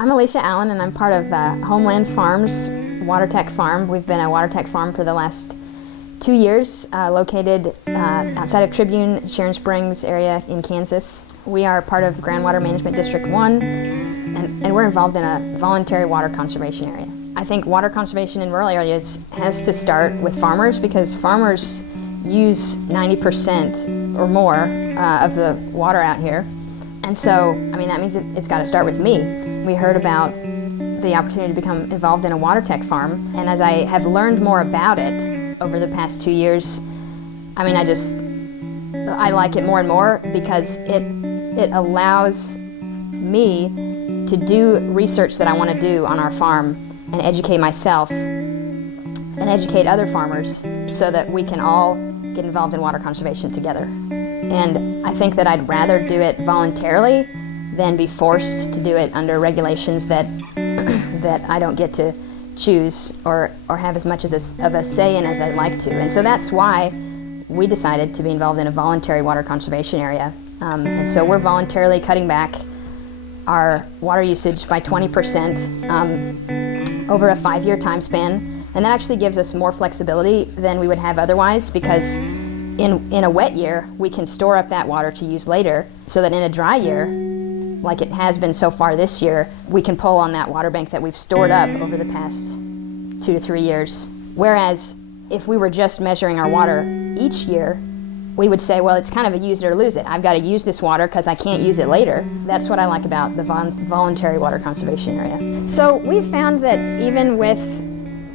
I'm Alicia Allen, and I'm part of Homeland Water Tech Farm. We've been a water tech farm for the last 2 years, located outside of Tribune, Sharon Springs area in Kansas. We are part of Groundwater Management District 1, and we're involved in a voluntary water conservation area. I think water conservation in rural areas has to start with farmers, because farmers use 90% or more of the water out here. And so, I mean, that means it's got to start with me. We heard about the opportunity to become involved in a water tech farm, and as I have learned more about it over the past 2 years, I mean, I like it more and more, because it allows me to do research that I want to do on our farm and educate myself and educate other farmers so that we can all get involved in water conservation together. And I think that I'd rather do it voluntarily than be forced to do it under regulations that that I don't get to choose or have as much of a say in as I'd like to. And so that's why we decided to be involved in a voluntary water conservation area. And so we're voluntarily cutting back our water usage by 20% over a 5-year time span. And that actually gives us more flexibility than we would have otherwise, because in a wet year, we can store up that water to use later, so that in a dry year, like it has been so far this year, we can pull on that water bank that we've stored up over the past 2 to 3 years. Whereas if we were just measuring our water each year, we would say, well, it's kind of a use it or lose it. I've got to use this water because I can't use it later. That's what I like about the voluntary water conservation area. So we've found that even with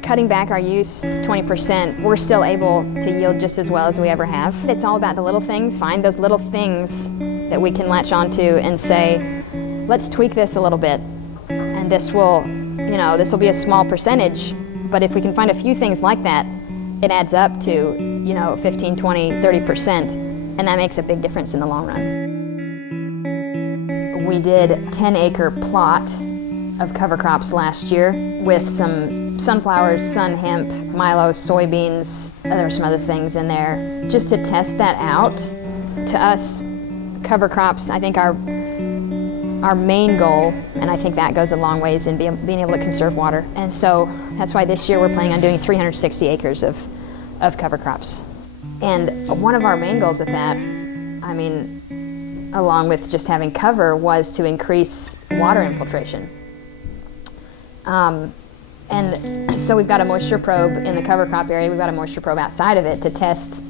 cutting back our use 20%, we're still able to yield just as well as we ever have. It's all about the little things. Find those little things that we can latch onto and say, let's tweak this a little bit, and this will be a small percentage, but if we can find a few things like that, it adds up to 15, 20, 30%, and that makes a big difference in the long run. We did a 10-acre plot of cover crops last year with some sunflowers, sun hemp, milo, soybeans. There were some other things in there just to test that out. To us, cover crops, I think our main goal, and I think that goes a long ways in being able to conserve water. And so that's why this year we're planning on doing 360 acres of cover crops. And one of our main goals with that, I mean, along with just having cover, was to increase water infiltration. And so we've got a moisture probe in the cover crop area. We've got a moisture probe outside of it to test,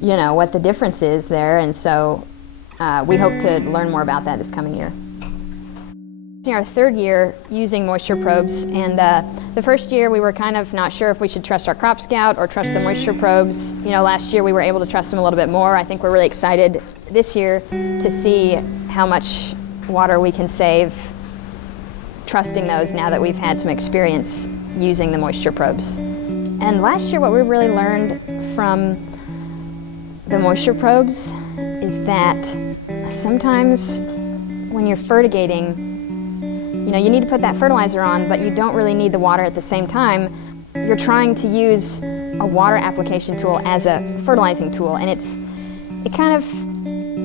what the difference is there. And so we hope to learn more about that this coming year. Our 3rd year using moisture probes, and the first year we were kind of not sure if we should trust our Crop Scout or trust the moisture probes. Last year we were able to trust them a little bit more. I think we're really excited this year to see how much water we can save trusting those now that we've had some experience using the moisture probes. And last year what we really learned from the moisture probes is that sometimes when you're fertigating, you need to put that fertilizer on, but you don't really need the water at the same time. You're trying to use a water application tool as a fertilizing tool, and it kind of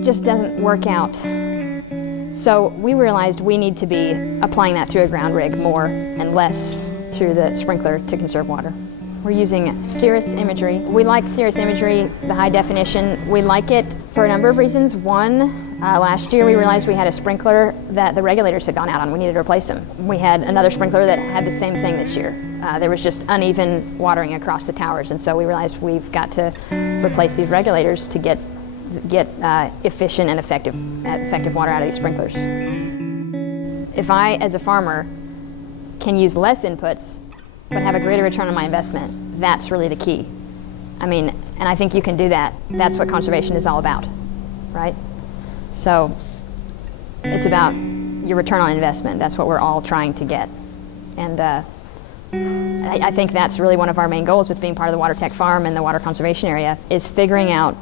just doesn't work out. So we realized we need to be applying that through a ground rig more and less through the sprinkler to conserve water. We're using Cirrus imagery. We like Cirrus imagery, the high definition. We like it for a number of reasons. One, last year we realized we had a sprinkler that the regulators had gone out on. We needed to replace them. We had another sprinkler that had the same thing this year. There was just uneven watering across the towers, and so we realized we've got to replace these regulators to get efficient and effective water out of these sprinklers. If I, as a farmer, can use less inputs but have a greater return on my investment, that's really the key. I mean, and I think you can do that. That's what conservation is all about, right? So it's about your return on investment. That's what we're all trying to get. And I think that's really one of our main goals with being part of the Water Tech Farm and the water conservation area, is figuring out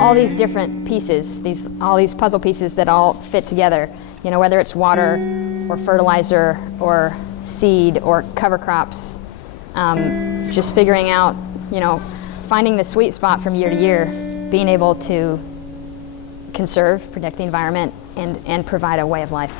all these different pieces, all these puzzle pieces that all fit together, whether it's water or fertilizer or seed or cover crops, just figuring out, finding the sweet spot from year to year, being able to conserve, protect the environment, and provide a way of life.